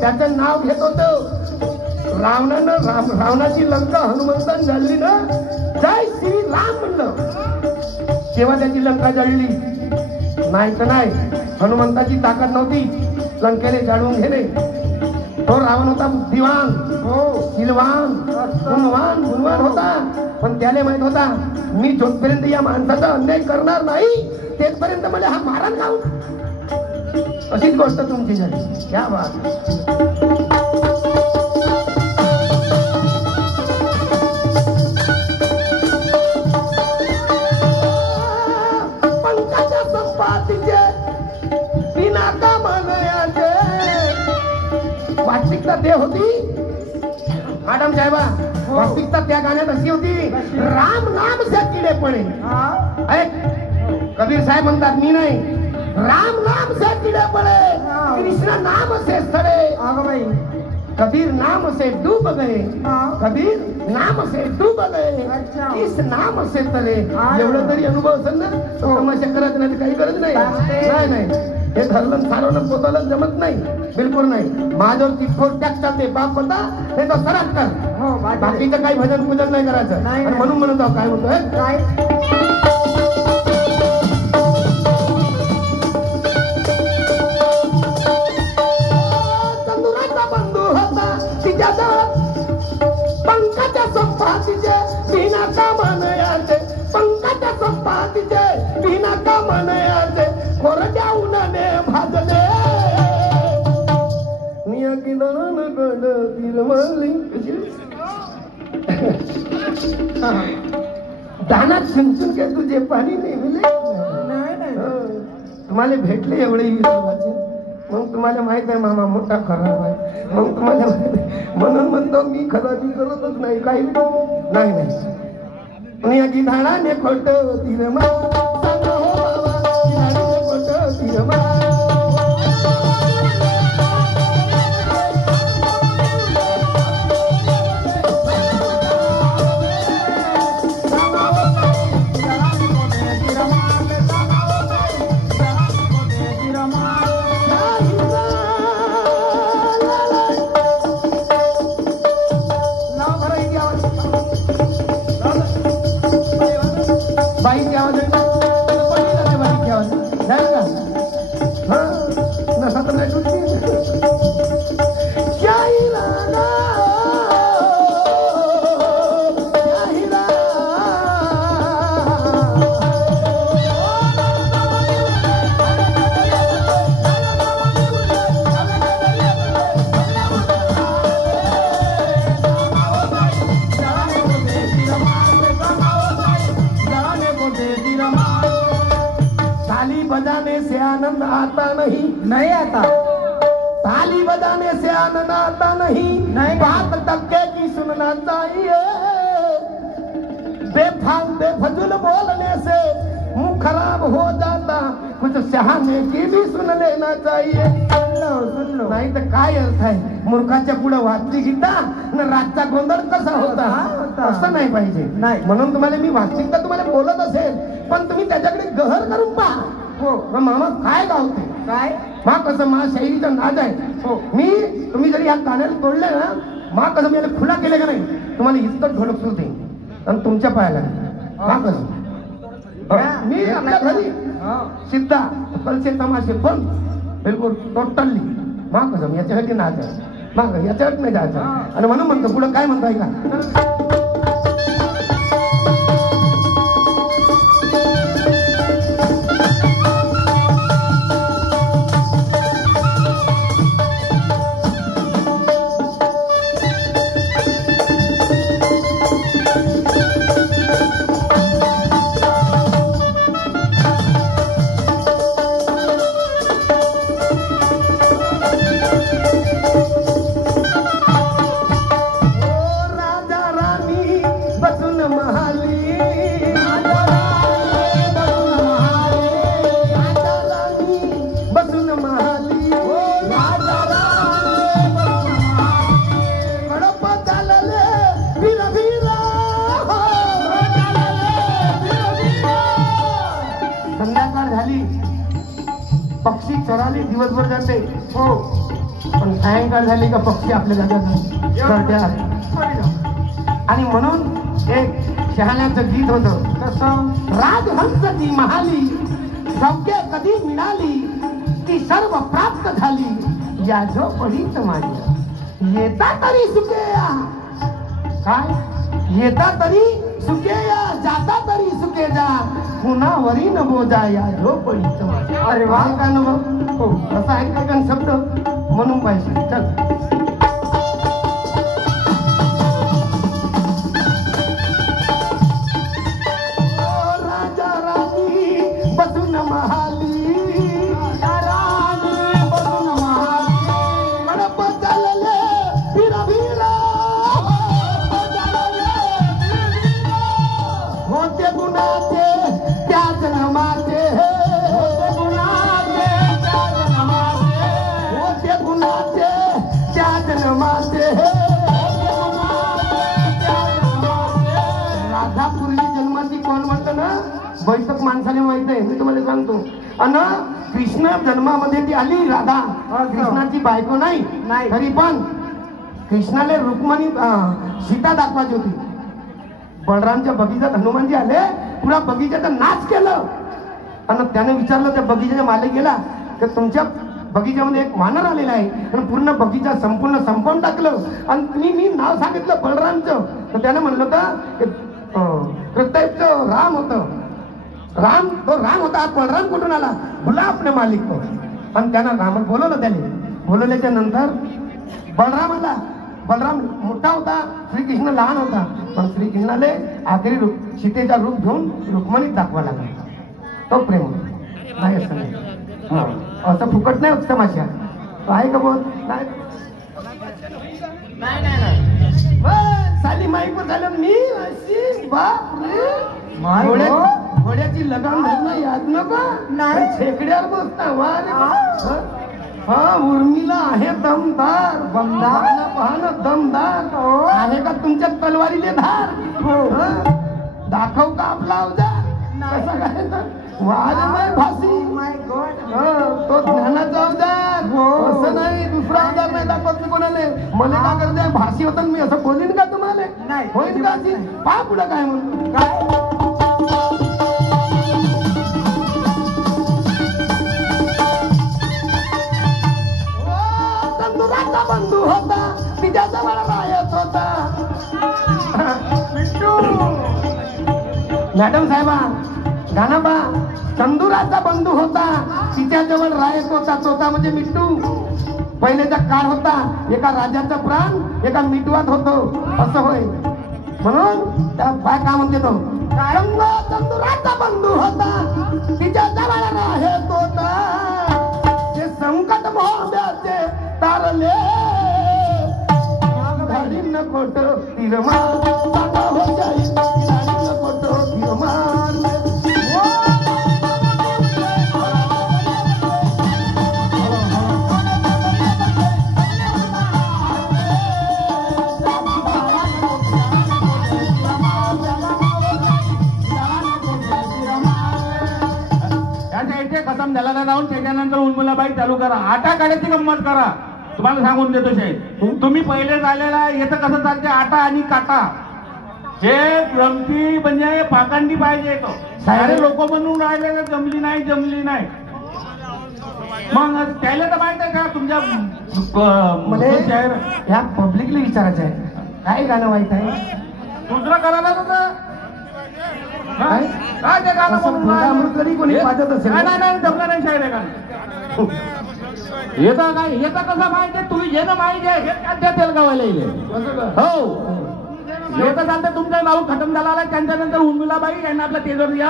त्याचं नाव घेत होत. रावणाची लंका हनुमंतान जाळली ना, जय श्री राम म्हणलं, तेव्हा त्याची लंका जळली. नाही तर नाही, हनुमंताची ताकद नव्हती लंकेने जाळून घेणे. तो रावण होता बुद्धिवान, शिलवान, गुणवान होता. पण त्याला माहित होता, मी जोपर्यंत या माणसाचा अन्याय करणार नाही तेथपर्यंत मला हा मारण खाऊ. अशीच गोष्ट तुमची झाली. क्या बात. पंखाच्या संपातीचे बिना कामानयाचे वास्तविकता ते होती मॅडम साहेबा. वास्तविकता त्या गाण्यात अशी होती, राम नाम से किडे पडे. कबीर साहेब म्हणतात, मी नाही, राम नाम से किडे पडे, कृष्ण नाम से सडे. कबीर नाम से डूब गए, कबीर नाम से डूब गए, इस नाम से तले. एवढं तरी अनुभव असेल ना, तमाशा करत नाही, काही गरज नाही. नाही हे धरलं सारवलं पोतवलं जमत नाही, बिलकुल नाही. माझ्यावर तिथोर टॅक्स चालते, बाप होता हे तो सराट कर. बाकीचं काही भजन पूजन नाही करायचं. म्हणून म्हणत आहो, काय म्हणतोय काय, चंदुराचा बंधू होता तिच्याजवळ, पंखाच्या संपातीचे बिना कामानयाचे, पंखाच्या संपातीचे बिना कामानयाचे, कोरड्या उन्हाने भाजले. निया किनारान गड तिरमाली. दानात सिंचून के तुझे पाणी नाही मिले. तुम्हाला भेटले एवढे विरोधाचे, मग तुम्हाला माहित आहे मामा मोठा खराब आहे. मग तुम्हाला म्हणून म्हणतो मी खराबी करतच नाही, काही नाही. निया किनाराने खोट तिरमा, सांगा हो बाबा, किनारीने खोट तिरमा. बाईक आवाज आहे ना, बाईक आवाज नाही का? हा नसा तर नाही तुझी. ताली बजाने से आनंद आता नहीं आता. ताली बजाने से आनंद आता नहीं, बात टक्के की सुनना चाहिए. बेफजूल बोलने से मुंह खराब हो जाता, कुछ सहाने की भी सुन लेना चाहिए. सुन लो नाही तर काय अर्थ आहे, मूर्खाच्या पुढे वाचली गीता न रातचा गोंधळ कसा होता. असं नाही पाहिजे. नाही म्हणून तुम्हाला मी वास्तविकता तुम्हाला बोलत असेल, पण तुम्ही त्याच्याकडे गहर करून पहा. हो मामा काय गावते काय मा कसं मा शैलीचा नाद आहे. हो मी तुम्ही जरी या कानाला तोडले ना, मा कसं मी याला खुला केले का नाही, तुम्हाला इतकं ढोलक सुरू देईन आणि तुमच्या पायाला मा कसं. मी आपल्या घरी सिद्धा कलचे तमाशे पण बिलकुल टोटली मा कसं याच्यासाठी नाच आहे, मा याच्यासाठी नाही जायचं. आणि म्हणून म्हणतो पुढं काय म्हणताय का, पक्षी चराले दिवसभर जाते. हो पण सायंकाळ झाली का पक्षी आपल्या जाग्यात करतात. आणि म्हणून एक शहाण्याचं गीत होतं कसं, राजहंस ती महाली सौख्य कधी मिळाली ती सर्व प्राप्त झाली या झोपडीत माझ्या. येता तरी सुकेया, काय येता तरी सुकेया, जाता तरी सुके जा, पुन्हा वरी न बोजा या झोपडीत माझ्या. अरे वा, का न हो असं आहे का गण शब्द म्हणून पाहिजे. चल बैठक माणसाने माहित आहे, मी तुम्हाला सांगतो. अन कृष्ण जन्मामध्ये ती आली राधा, कृष्णाची बायको नाही तरी पण कृष्णाला रुक्मिणी सीता दाखवायची होती. बलरामच्या बगीचात हनुमानजी आले, पुरा बगीचाचा नाच केलं. आणि त्याने विचारलं त्या बगीचाच्या मालिक गेला तर तुमच्या बगीच्यामध्ये एक वानर आलेला आहे आणि पूर्ण बगीचा संपूर्ण संपवून टाकलं. आणि मी नाव सांगितलं बलरामचं, तर त्याने म्हणलं होतं कृतयुगचं राम होतं. राम तो राम होता, बलराम कुठून आला, बोला आपल्या मालिक को. आणि त्यानं राम बोलवलं. त्याने बोलवल्याच्या नंतर बलराम आला. बलराम मोठा होता, श्रीकृष्ण लहान होता. पण श्रीकृष्णाले आखरी सीतेचा रूप घेऊन रुक्मिणीत दाखवा लागला. तो प्रेम नाही असं नाही, असं फुकट नाही होत तमाशा. आहे का बोल नाही साली माईक झालं मी अशी बाप घोड्याची लगाम धरणं याद नका नाही, छेकड्यावर बसता. हा उर्मिला आहे दमदार, बंदार पाहणं दमदार आहे का तुमच्या तलवारीले धार. दाखव का आपला अवजार कसा काय वाज भासी तो ज्ञानाचा अवजार. असं नाही दुसरा अवजार नाही दाखवत मी कोणाला. मला का करते भासी होता मी असं बोलीन का तुम्हाला नाही होईल का अशी पा पुढं काय म्हणून काय. बंधू होता तिच्या जवळ राहत होता. मॅडम साहेबा गानाबा, चंदुराचा बंधू होता तिच्या जवळ राहत होता. तोता म्हणजे मिट्टू. पहिलेचा काळ होता, एका राजाचा प्राण एका मिटवात होतो असं होय. म्हणून त्या काय का म्हणते तो चंदुराचा बंधू होता तिच्या जवळ राहत होता. ते संकट मोहब्याचे तारले धाडी नकोट तिरमान दादा हो जाई, धाडी नकोट तिरमान. खतम झाला का जाऊन त्याच्यानंतर उन्मुलाबाई चालू करा. आटा काढायची गंमत करा. तुम्हाला सांगून देतो शाहीर, तुम्ही पहिले झालेला येतं कसं चालते आटा आणि काटा. हे रमती म्हणजे पाकांडी पाहिजे. सारे लोक म्हणून राहिले जमली नाही जमली नाही. मग त्याला तर माहित आहे का तुमच्या शाहीर ह्या पब्लिकला विचारायचं आहे काय गाणं माहित आहे. दुसरं करायला होतं काय ते गाणं कोणी वाजत असेल. नाही जमलं नाही शाहीर आहे गाणं. येतं काय येतं कसं माहितीये तुम्ही जे ना माहिती आहे हे तेल गावायला येईल. हो येतं चालतं तुमचं नाव खतम झाला त्यांच्यानंतर उर्मिलाबाई यांना आपल्या तेजवर या.